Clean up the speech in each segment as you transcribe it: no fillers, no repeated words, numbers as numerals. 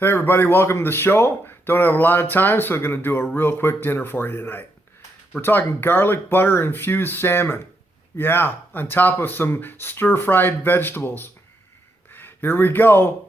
Hey everybody, welcome to the show. Don't have a lot of time, so I'm going to do a real quick dinner for you tonight. We're talking garlic butter infused salmon. Yeah, on top of some stir-fried vegetables. Here we go.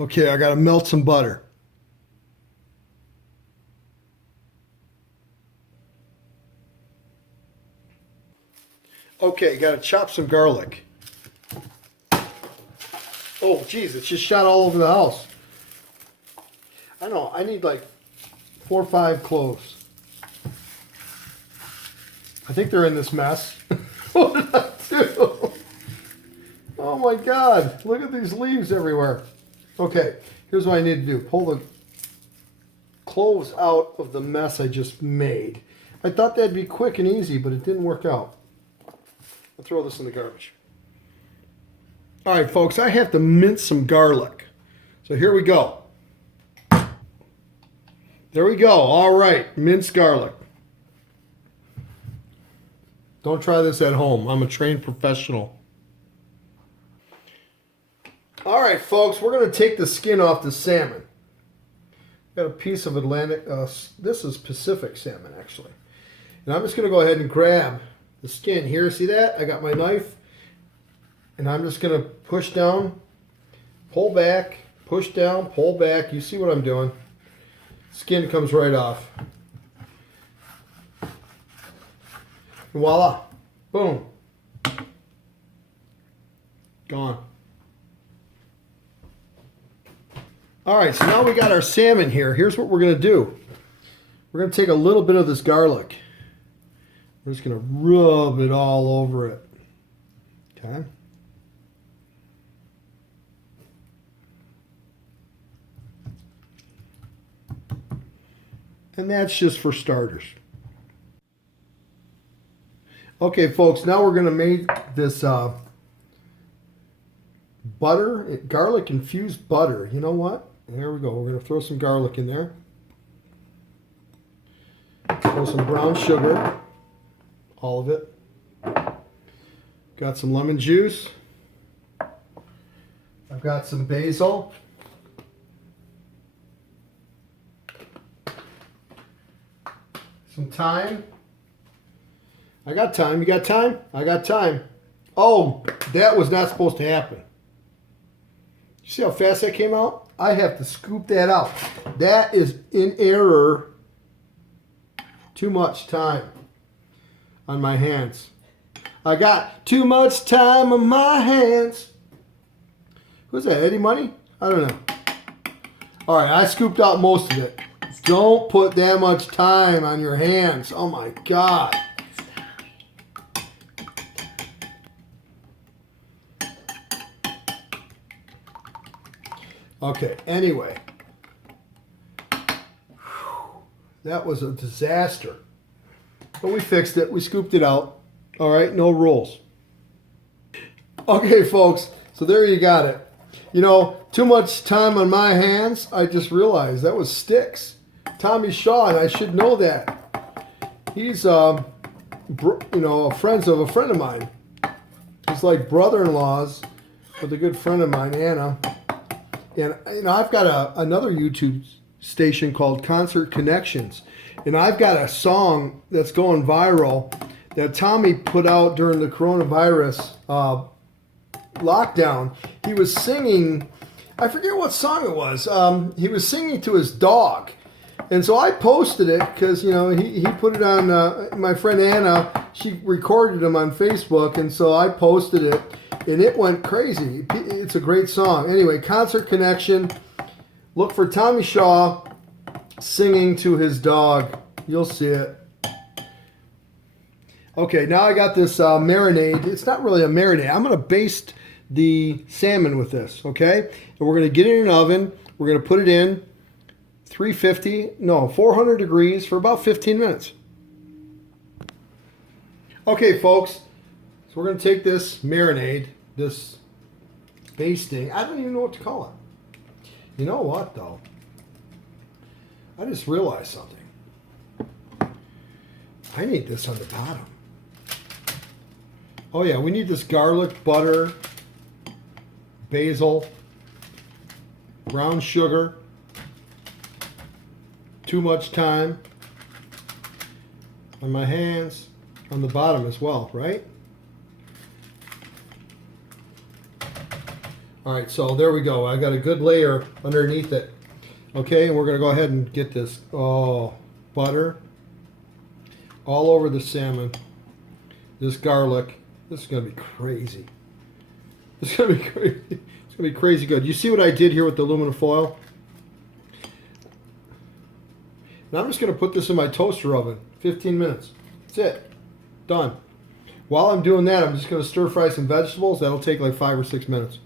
Okay, I got to melt some butter. Okay, got to chop some garlic. Oh, geez, it's just shot all over the house. I know, I need like 4 or 5 cloves. I think they're in this mess. What did I do? Oh my God, look at these leaves everywhere. Okay, here's what I need to do. Pull the cloves out of the mess I just made. I thought that'd be quick and easy, but it didn't work out. I'll throw this in the garbage. All right, folks, I have to mince some garlic. So here we go. There we go. All right, minced garlic. Don't try this at home. I'm a trained professional. All right, folks, we're going to take the skin off the salmon. Got a piece of Atlantic, this is Pacific salmon, actually. And I'm just going to go ahead and grab the skin here. See that? I got my knife, and I'm just going to push down, pull back, push down, pull back. You see what I'm doing? Skin comes right off. Voila. Boom. Gone. All right, so now we got our salmon here. Here's what we're going to do. We're going to take a little bit of this garlic. We're just going to rub it all over it. Okay. And that's just for starters. Okay, folks, now we're going to make this butter, garlic infused butter. You know what? There we go. We're going to throw some garlic in there. Throw some brown sugar. All of it. Got some lemon juice. I've got some basil. Some thyme. I got time. You got time? I got time. Oh, that was not supposed to happen. You see how fast that came out? I have to scoop that out. That is in error. Too much time on my hands. I got too much time on my hands. Who's that, Eddie Money? I don't know. All right, I scooped out most of it. Don't put that much time on your hands. Oh my God. Okay, anyway. That was a disaster. But we fixed it. We scooped it out. All right, no rules. Okay, folks, so there you got it. You know, too much time on my hands. I just realized that was Sticks. Tommy Shaw, and I should know that. He's, you know, friends of a friend of mine. He's like brother-in-laws with a good friend of mine, Anna. And, you know, I've got another YouTube station called Concert Connections. And I've got a song that's going viral that Tommy put out during the coronavirus lockdown. He was singing, I forget what song it was. He was singing to his dog. And so I posted it because, you know, he put it on, my friend Anna, she recorded him on Facebook. And so I posted it. And it went crazy. It's a great song. Anyway, Concert Connection. Look for Tommy Shaw singing to his dog. You'll see it. Okay, now I got this marinade. It's not really a marinade. I'm going to baste the salmon with this, okay? And we're going to get it in an oven. We're going to put it in 400 degrees for about 15 minutes. Okay, folks. So we're going to take this marinade, this basting. I don't even know what to call it. You know what, though? I just realized something. I need this on the bottom. Oh, yeah. We need this garlic, butter, basil, brown sugar. Too much time on my hands, on the bottom as well, right? All right, so there we go. I got a good layer underneath it. Okay, and we're going to go ahead and get this butter all over the salmon. This garlic. This is going to be crazy. This is going to be crazy. It's going to be crazy good. You see what I did here with the aluminum foil? Now I'm just going to put this in my toaster oven. 15 minutes. That's it. Done. While I'm doing that, I'm just going to stir fry some vegetables. That'll take like 5 or 6 minutes.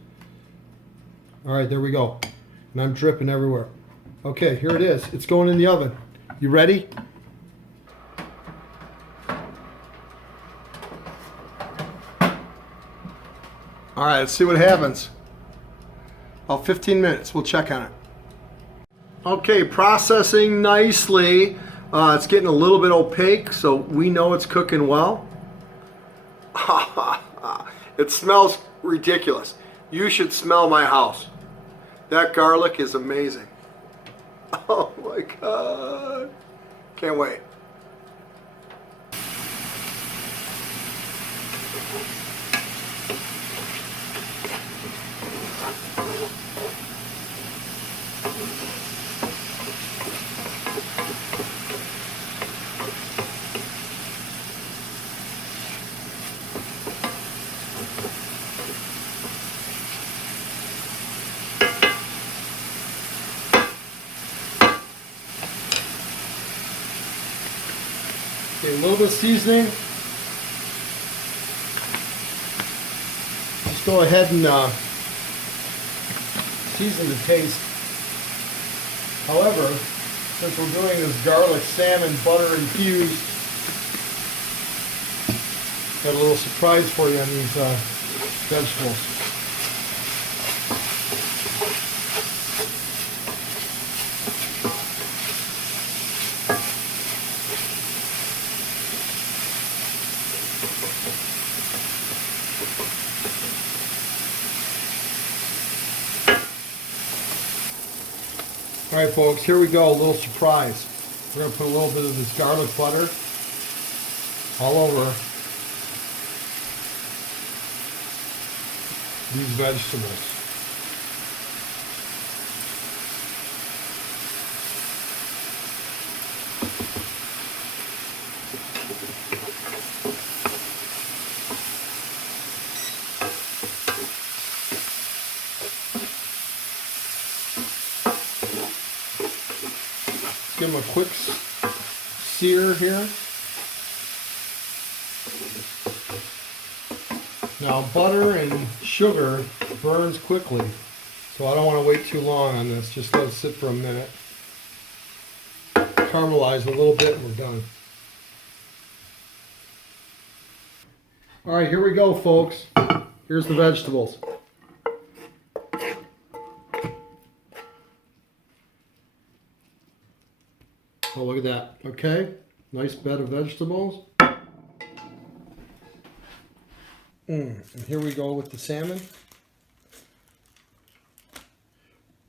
All right, there we go. And I'm dripping everywhere. Okay, here it is. It's going in the oven. You ready? All right, let's see what happens. About 15 minutes. We'll check on it. Okay, processing nicely. It's getting a little bit opaque, so we know it's cooking well. It smells ridiculous. You should smell my house. That garlic is amazing. Oh my God. Can't wait. Okay, a little bit of seasoning. Just go ahead and season the taste. However, since we're doing this garlic salmon butter infused, got a little surprise for you on these vegetables. All right, folks, here we go, a little surprise. We're going to put a little bit of this garlic butter all over these vegetables. Give them a quick sear here. Now butter and sugar burns quickly, so I don't want to wait too long on this. Just let it sit for a minute. Caramelize a little bit and we're done. All right, here we go, folks. Here's the vegetables. Oh, look at that. Okay, nice bed of vegetables. And here we go with the salmon.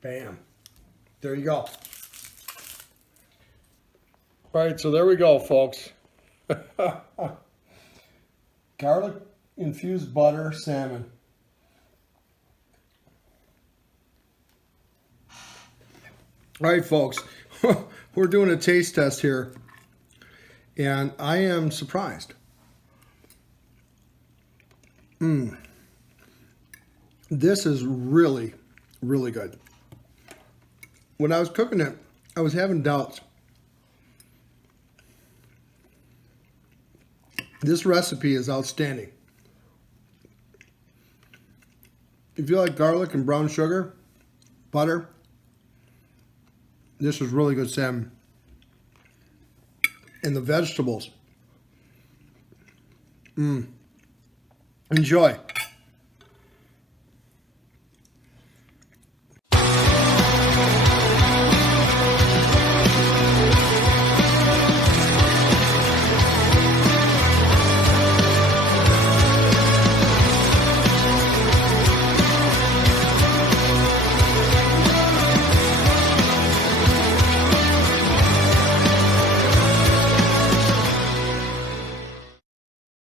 Bam. There you go. All right, so there we go, folks. Garlic infused butter salmon. All right, folks. We're doing a taste test here, and I am surprised. This is really, really good. When I was cooking it, I was having doubts. This recipe is outstanding. If you like garlic and brown sugar, butter, this is really good salmon. And the vegetables. Enjoy.